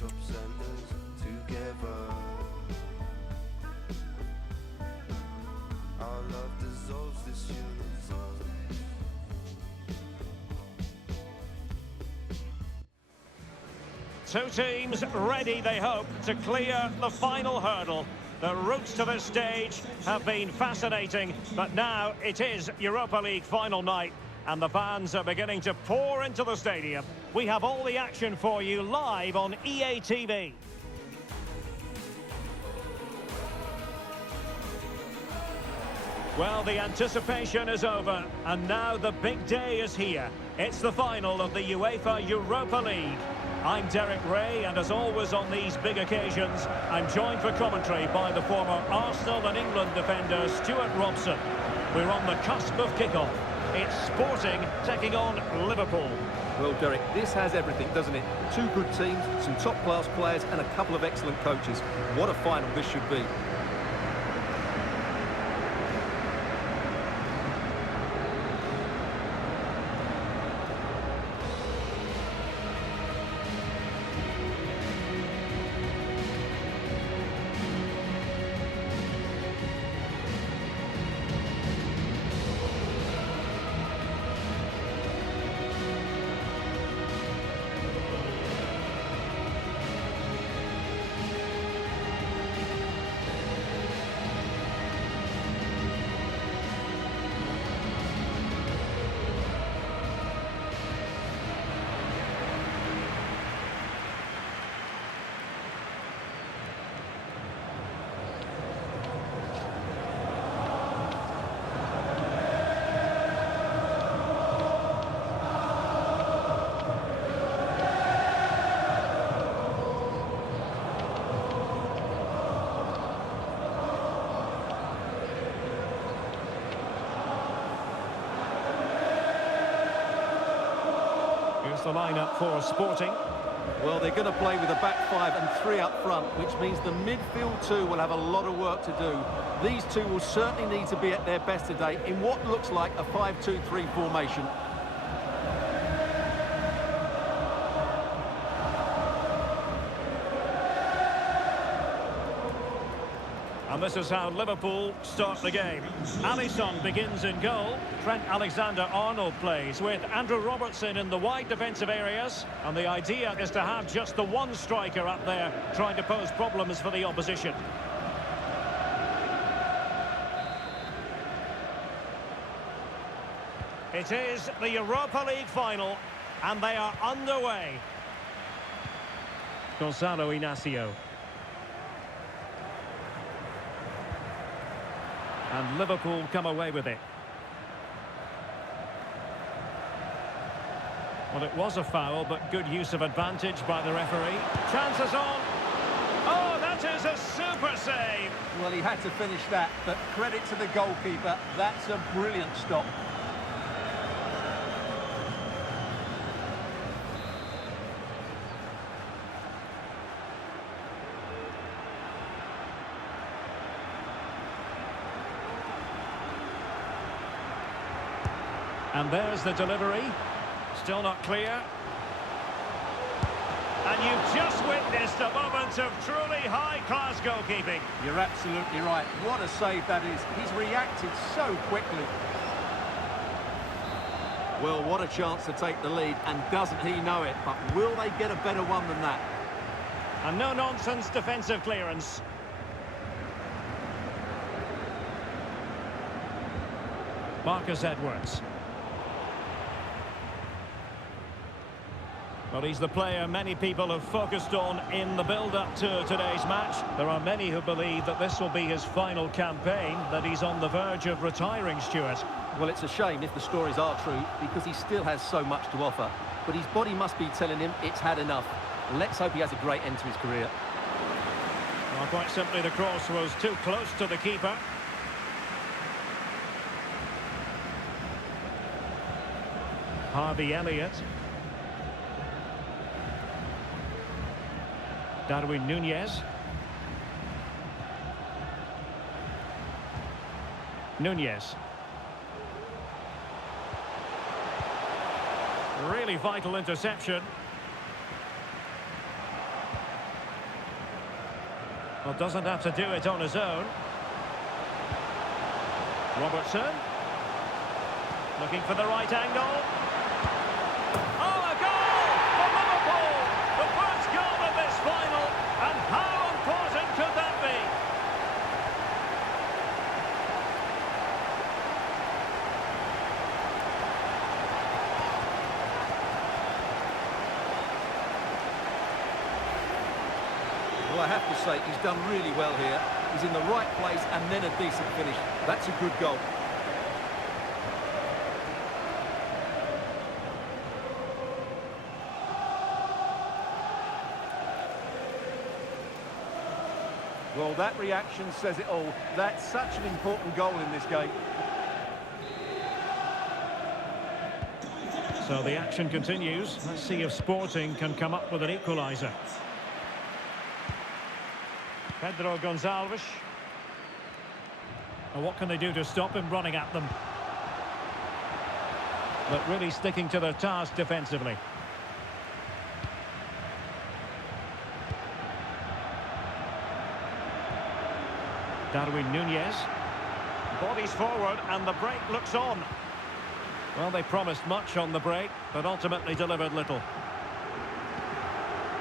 shopping centres together. Our love dissolves this universe. Two teams ready, they hope, to clear the final hurdle. The routes to this stage have been fascinating, but now it is Europa League final night, and the fans are beginning to pour into the stadium. We have all the action for you live on EA TV. Well, the anticipation is over, and now the big day is here. It's the final of the UEFA Europa League. I'm Derek Ray, and as always on these big occasions, I'm joined for commentary by the former Arsenal and England defender Stuart Robson. We're on the cusp of kickoff. It's Sporting taking on Liverpool. Well, Derek, this has everything, doesn't it? Two good teams, some top-class players, and a couple of excellent coaches. What a final this should be. Here's the lineup for Sporting. Well, they're going to play with a back five and three up front, which means the midfield two will have a lot of work to do. These two will certainly need to be at their best today in what looks like a 5-2-3 formation. And this is how Liverpool start the game. Alisson begins in goal. Trent Alexander-Arnold plays with Andrew Robertson in the wide defensive areas. And the idea is to have just the one striker up there trying to pose problems for the opposition. It is the Europa League final, and they are underway. Gonzalo Inacio. And Liverpool come away with it. Well, it was a foul, but good use of advantage by the referee. Chances on. Oh, that is a super save. Well, he had to finish that, but credit to the goalkeeper. That's a brilliant stop. And there's the delivery. Still not clear. And you've just witnessed a moment of truly high-class goalkeeping. You're absolutely right. What a save that is. He's reacted so quickly. Well, what a chance to take the lead, and doesn't he know it? But will they get a better one than that? And no-nonsense defensive clearance. Marcus Edwards. Well, he's the player many people have focused on in the build-up to today's match. There are many who believe that this will be his final campaign, that he's on the verge of retiring, Stuart. Well, it's a shame if the stories are true, because he still has so much to offer. But his body must be telling him it's had enough. Let's hope he has a great end to his career. Well, quite simply, the cross was too close to the keeper. Harvey Elliott. Darwin Nunez. Nunez. Really vital interception. Well, doesn't have to do it on his own. Robertson. Looking for the right angle. Oh, a goal for Liverpool! The first goal of this final, and how important could that be? Well, I have to say, he's done really well here. He's in the right place and then a decent finish. That's a good goal. Well, that reaction says it all. That's such an important goal in this game. So the action continues. Let's see if Sporting can come up with an equaliser. Pedro Gonçalves. And what can they do to stop him running at them? But really sticking to their task defensively. Darwin Núñez. Bodies forward and the break looks on. Well, they promised much on the break, but ultimately delivered little.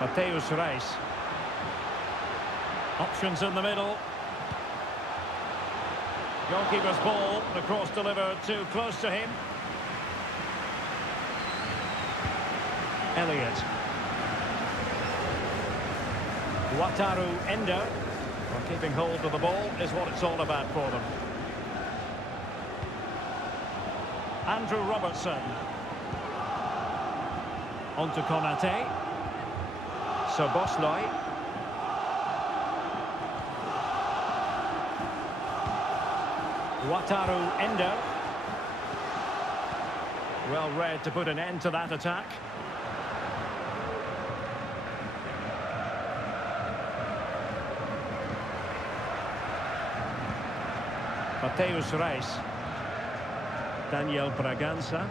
Mateus Reis. Options in the middle. Goalkeeper's ball. The cross delivered too close to him. Elliott. Wataru Endo. Well, keeping hold of the ball is what it's all about for them. Andrew Robertson. On to Konate. Soboslai. Wataru Endo. Well read to put an end to that attack. Mateus Reis. Daniel Bragança.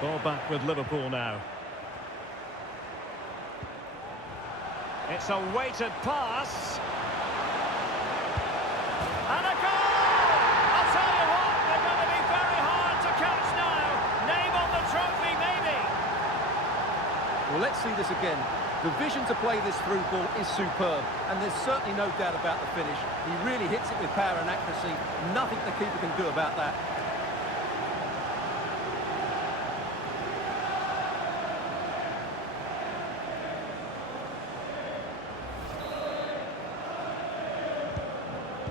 Ball back with Liverpool now. It's a weighted pass. And a goal! I'll tell you what, they're going to be very hard to catch now. Name on the trophy, maybe. Well, let's see this again. The vision to play this through ball is superb, and there's certainly no doubt about the finish. He really hits it with power and accuracy. Nothing the keeper can do about that.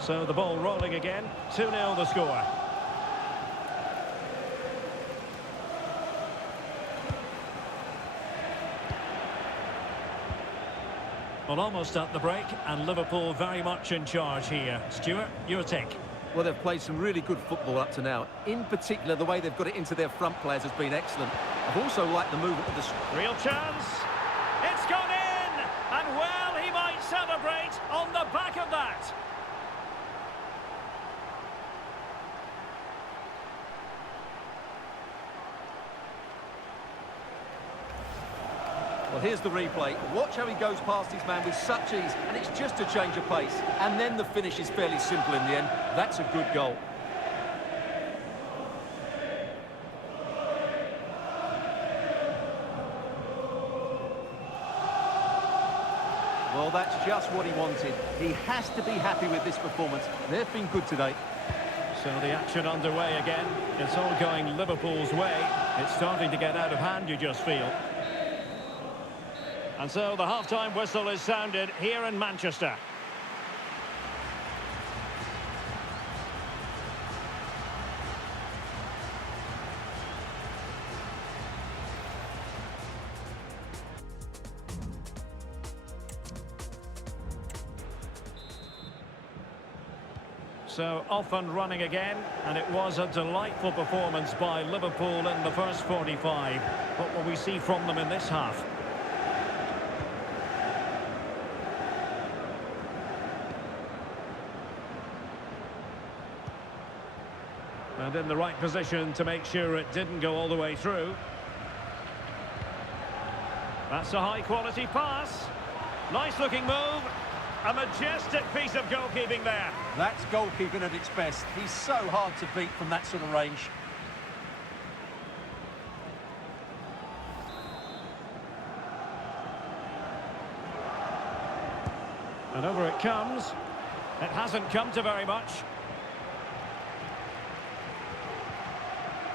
So the ball rolling again. 2-0 the score. Well, almost at the break, and Liverpool very much in charge here. Stuart, your take? Well, they've played some really good football up to now. In particular, the way they've got it into their front players has been excellent. I've also liked the movement of the... Real chance. It's gone in! And well, he might celebrate on the back of that. Well, here's the replay. Watch how he goes past his man with such ease, and it's just a change of pace. And then the finish is fairly simple in the end. That's a good goal. Well, that's just what he wanted. He has to be happy with this performance. They've been good today. So the action underway again. It's all going Liverpool's way. It's starting to get out of hand, you just feel. And so the half-time whistle is sounded here in Manchester. So off and running again, and it was a delightful performance by Liverpool in the first 45. What will we see from them in this half? And in the right position to make sure it didn't go all the way through. That's a high-quality pass. Nice-looking move. A majestic piece of goalkeeping there. That's goalkeeping at its best. He's so hard to beat from that sort of range. And over it comes. It hasn't come to very much.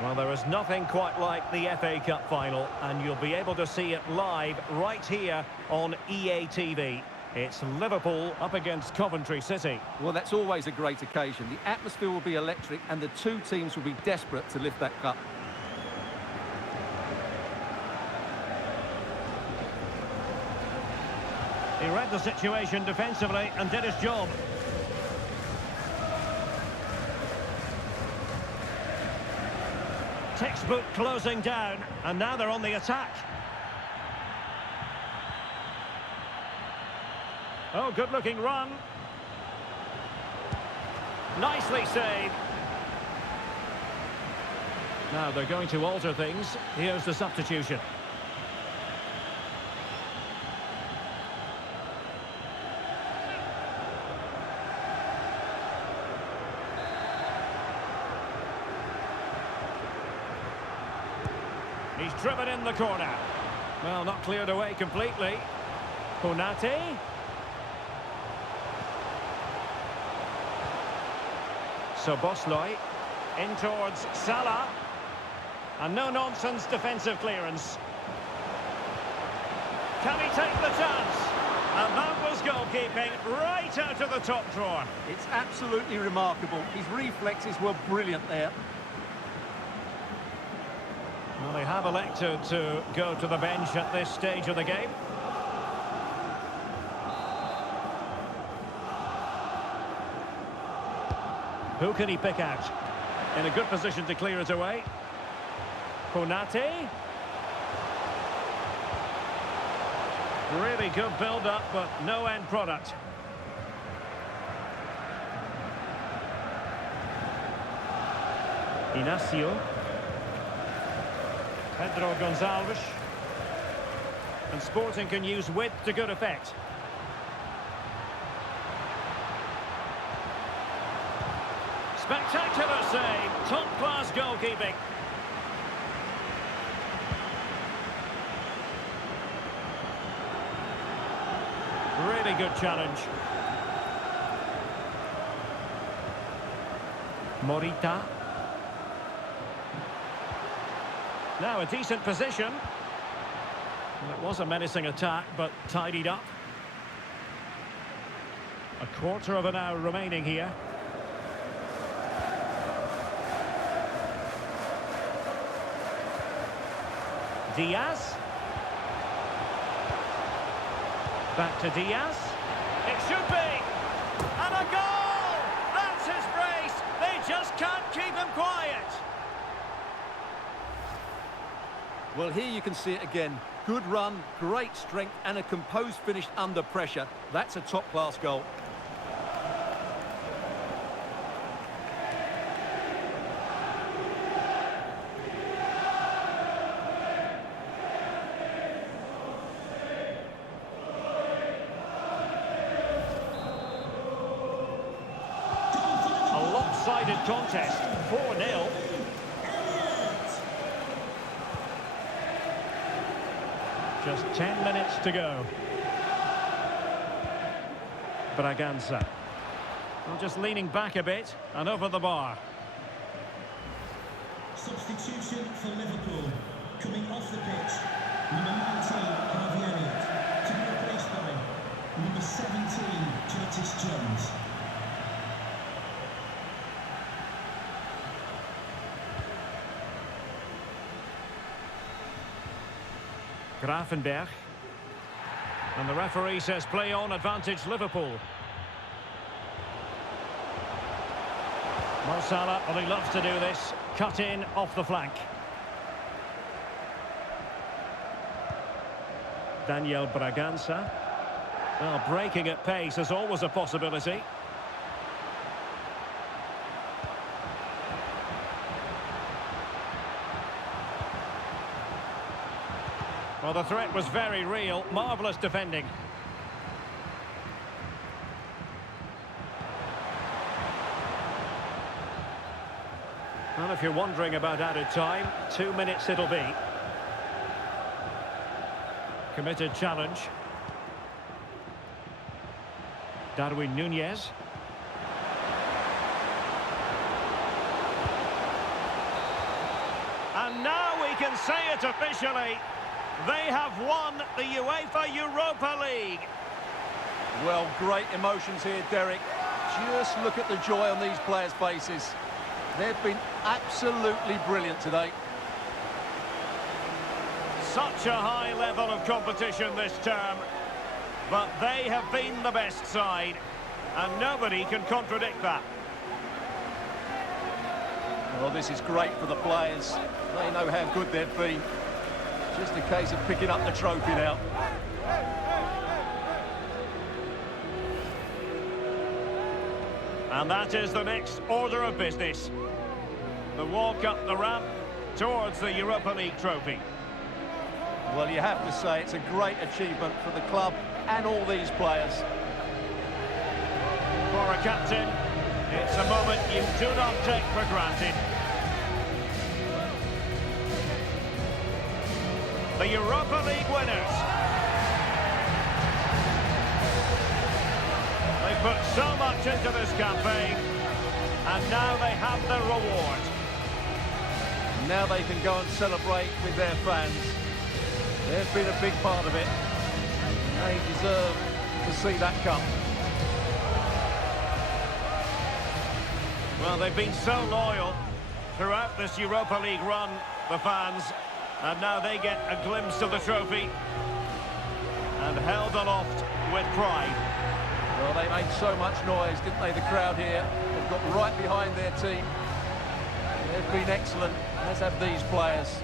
Well, there is nothing quite like the FA Cup final, and you'll be able to see it live right here on EA TV. It's Liverpool up against Coventry City. Well, that's always a great occasion. The atmosphere will be electric, and the two teams will be desperate to lift that cup. He read the situation defensively and did his job. Textbook closing down, and now they're on the attack. Oh, good-looking run. Nicely saved. Now they're going to alter things. Here's the substitution. He's driven in the corner. Well, not cleared away completely. Konate. Soboslai. In towards Salah. And no-nonsense defensive clearance. Can he take the chance? And that was goalkeeping right out of the top drawer. It's absolutely remarkable. His reflexes were brilliant there. Well, they have elected to go to the bench at this stage of the game. Who can he pick out? In a good position to clear it away. Konate. Really good build-up, but no end product. Inacio. Pedro Gonçalves. And Sporting can use width to good effect. Spectacular save. Top-class goalkeeping. Really good challenge. Morita. Now a decent position. Well, it was a menacing attack, but tidied up. A quarter of an hour remaining here. Diaz. Back to Diaz. It should be. And a goal! That's his brace. They just can't keep him quiet. Well, here you can see it again. Good run, great strength, and a composed finish under pressure. That's a top-class goal. A lopsided contest, 4-0. Just 10 minutes to go. Braganza. Well, just leaning back a bit and over the bar. Substitution for Liverpool. Coming off the pitch, number 19, Harvey Elliott. To be replaced by number 17, Curtis Jones. Grafenberg. And the referee says play on, advantage Liverpool. Mo Salah, well, he loves to do this. Cut in off the flank. Daniel Braganza. Well, breaking at pace is always a possibility. Well, the threat was very real. Marvellous defending. Well, if you're wondering about added time, 2 minutes it'll be. Committed challenge. Darwin Nunez. And now we can say it officially. They have won the UEFA Europa League. Well, great emotions here, Derek. Just look at the joy on these players' faces. They've been absolutely brilliant today. Such a high level of competition this term. But they have been the best side. And nobody can contradict that. Well, this is great for the players. They know how good they've been. Just a case of picking up the trophy now. And that is the next order of business. The walk up the ramp towards the Europa League trophy. Well, you have to say it's a great achievement for the club and all these players. For a captain, it's a moment you do not take for granted. The Europa League winners. They put so much into this campaign, and now they have their reward. Now they can go and celebrate with their fans. They've been a big part of it. They deserve to see that cup. Well, they've been so loyal throughout this Europa League run, the fans, and now they get a glimpse of the trophy and held aloft with pride. Well, they made so much noise, didn't they, the crowd here? They've got right behind their team. They've been excellent, as have these players.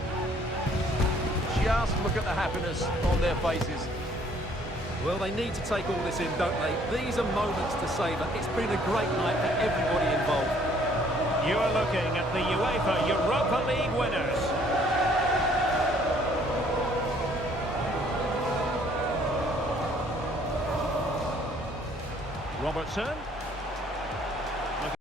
Just look at the happiness on their faces. Well, they need to take all this in, don't they? These are moments to savour. It's been a great night for everybody involved. You are looking at the UEFA Europa League winners. Robertson.